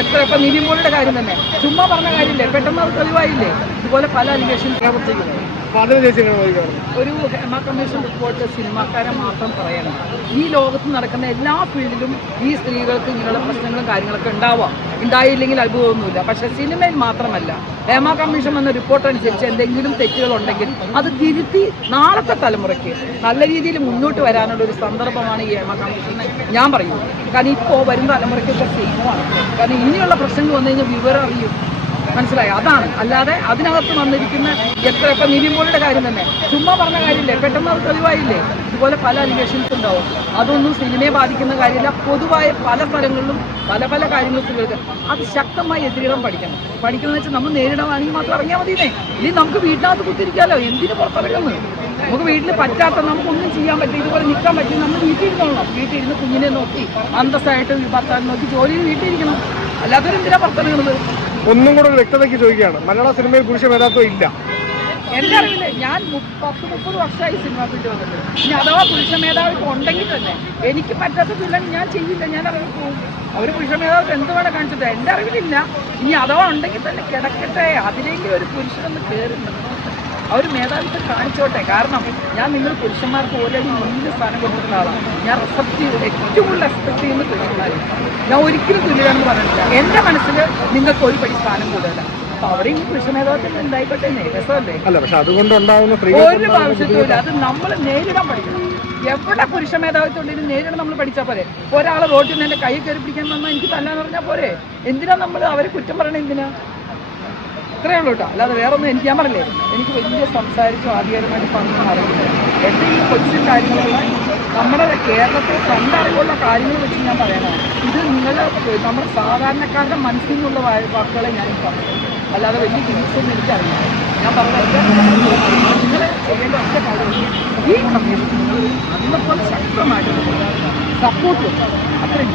എത്ര ഇപ്പൊ നിവിൻപോളിയുടെ കാര്യം തന്നെ. ചുമ്മാ പറഞ്ഞ കാര്യമില്ലേ? പെട്ടെന്ന് അത് തെളിവായില്ലേ? ഇതുപോലെ പല അലിഗേഷൻ പ്രവർത്തിക്കുന്നത് ഒരു ഹേമ കമ്മീഷൻ റിപ്പോർട്ട് സിനിമാക്കാരെ മാത്രം പറയണം ഈ ലോകത്ത് നടക്കുന്ന എല്ലാ ഫീൽഡിലും ഈ സ്ത്രീകൾക്ക് ഇങ്ങനെയുള്ള പ്രശ്നങ്ങളും കാര്യങ്ങളൊക്കെ ഉണ്ടാവാം. ഉണ്ടായില്ലെങ്കിൽ അത്ഭുതമൊന്നുമില്ല. പക്ഷേ സിനിമയിൽ മാത്രമല്ല ഹേമ കമ്മീഷൻ എന്ന റിപ്പോർട്ട് അനുസരിച്ച് എന്തെങ്കിലും തെറ്റുകളുണ്ടെങ്കിൽ അത് തിരുത്തി നാളത്തെ തലമുറയ്ക്ക് നല്ല രീതിയിൽ മുന്നോട്ട് വരാനുള്ള ഒരു സന്ദർഭമാണ് ഈ ഹേമ കമ്മീഷൻ ഞാൻ പറയുന്നത്. കാരണം ഇപ്പോൾ വരുന്ന തലമുറയ്ക്കൊക്കെ സേഫാണ് കാരണം ഇനിയുള്ള പ്രശ്നങ്ങൾ വന്നു കഴിഞ്ഞാൽ വിവരം അറിയും. മനസ്സിലായി. അതാണ്. അല്ലാതെ അതിനകത്ത് വന്നിരിക്കുന്ന എത്ര ഇപ്പം നിവിൻപോളിയുടെ കാര്യം തന്നെ. ചുമ്മാ പറഞ്ഞ കാര്യമില്ലേ? പെട്ടെന്ന് അത് തെളിവായില്ലേ? ഇതുപോലെ പല അലിഗേഷൻസ് ഉണ്ടാവും. അതൊന്നും സിനിമയെ ബാധിക്കുന്ന കാര്യമില്ല. പൊതുവായ പല സ്ഥലങ്ങളിലും പല പല കാര്യങ്ങളും സ്ത്രീകൾക്ക് അത് ശക്തമായി എതിരിടാൻ പഠിക്കണം. പഠിക്കണമെന്ന് വെച്ചാൽ നമ്മൾ നേരിടാണെങ്കിൽ മാത്രം ഇറങ്ങിയാൽ മതിയെന്നേ. ഇനി നമുക്ക് വീട്ടിനകത്ത് കുത്തിരിക്കാമല്ലോ എന്തിനു പുറത്തിറങ്ങുന്നു? നമുക്ക് വീട്ടിൽ പറ്റാത്ത നമുക്കൊന്നും ചെയ്യാൻ പറ്റില്ല. ഇതുപോലെ നിൽക്കാൻ പറ്റും നമ്മൾ വീട്ടിൽ ഇരുന്നോളണം. വീട്ടിൽ ഇരുന്ന് കുഞ്ഞിനെ നോക്കി അന്തസ്സായിട്ട് ഭർത്താവിനെ നോക്കി ജോലിയിൽ വീട്ടിലിരിക്കണം അല്ലാത്തവരെന്തിനാണ് അല്ലാത്തവരെന്തിനാ പുറത്തിറങ്ങുന്നത്? ഒന്നും കൂടെ ഒരു വ്യക്തതയ്ക്ക് ചോദിക്കുകയാണ്. മലയാള സിനിമയിൽ പുരുഷ മേധാത്വം ഇല്ല. എന്റെ അറിവിൽ ഞാൻ പത്ത് മുപ്പത് വർഷമായി സിനിമ ഫീൽഡ് വന്നിട്ട്. ഇനി അഥവാ പുരുഷ മേധാവി ഉണ്ടെങ്കിൽ തന്നെ എനിക്ക് പറ്റാത്തതില്ലെങ്കിൽ ഞാൻ ചെയ്യില്ല ഞാൻ അവർക്ക് പോകും അവർ പുരുഷ മേധാവിക്ക് എന്ത് വേണം കാണിച്ചത് എന്റെ അറിവിലില്ല. ഇനി അഥവാ ഉണ്ടെങ്കിൽ തന്നെ കിടക്കട്ടെ. അതിലേക്ക് ഒരു പുരുഷനൊന്ന് കയറുന്നുണ്ട് അവർ മേധാവിത്വം കാണിച്ചോട്ടെ. കാരണം ഞാൻ നിങ്ങൾ പുരുഷന്മാർക്ക് ഓൾറെഡി മുന്നിൽ സ്ഥാനം കൊടുക്കുന്ന ആളാണ്. ഞാൻ ചെയ്ത് ഏറ്റവും കൂടുതൽ റെസ്പെക്ട് ചെയ്യുന്ന പുരുഷന്മാരെ ഞാൻ ഒരിക്കലും തുല്യരാണെന്ന് പറഞ്ഞിട്ടില്ല. എന്റെ മനസ്സിൽ നിങ്ങൾക്ക് ഒരു പടി സ്ഥാനം കൂടുതലാണ്. അപ്പോൾ അവിടെ ഈ പുരുഷ മേധാവിത്വം ഉണ്ടായിക്കോട്ടെ രസമല്ലേ അല്ല പക്ഷെ അതുകൊണ്ട് ഉണ്ടാവുന്ന ഒരു ആവശ്യത്തില്ല അത് നമ്മൾ നേരിടാൻ പഠിക്കണം. എവിടെ പുരുഷ മേധാവിത്വം ഉണ്ടെങ്കിലും നേരിടാൻ നമ്മൾ പഠിച്ചാൽ പോരെ? ഒരാൾ റോഡിൽ നിന്ന് എന്റെ കൈ കയറി പിടിക്കാൻ വന്നാൽ എനിക്ക് തല്ലാന്ന് പറഞ്ഞാൽ പോരെ? എന്തിനാ നമ്മൾ അവരെ കുറ്റം പറയണേ എന്തിനാ? ഇത്രയേ ഉള്ളൂ കേട്ടോ. അല്ലാതെ വേറെ ഒന്നും എനിക്ക് ഞാൻ പറഞ്ഞില്ലേ എനിക്ക് വലിയ സംസാരിച്ചു ആധികാരികമായിട്ട് പറഞ്ഞു അറിയില്ല എന്റെ ഈ കൊച്ചിൻ കാര്യങ്ങളുള്ള നമ്മുടെ കേരളത്തിൽ കണ്ടറിവുള്ള കാര്യങ്ങൾ വെച്ച് ഞാൻ പറയണം ഇത് നിങ്ങൾ നമ്മുടെ സാധാരണക്കാരുടെ മനസ്സിൽ നിന്നുള്ള വാക്കുകളെ ഞാൻ പറഞ്ഞു അല്ലാതെ വലിയ ഗ്രീസൊന്നും എനിക്കറിയില്ല. ഞാൻ പറഞ്ഞത് നിങ്ങൾ ചെയ്യേണ്ട ഒറ്റ കാര്യം ഈ കമ്മീഷൻ നിങ്ങൾ അതിനെപ്പോലെ ശക്തമായിട്ട് സപ്പോർട്ട് അത്രയും.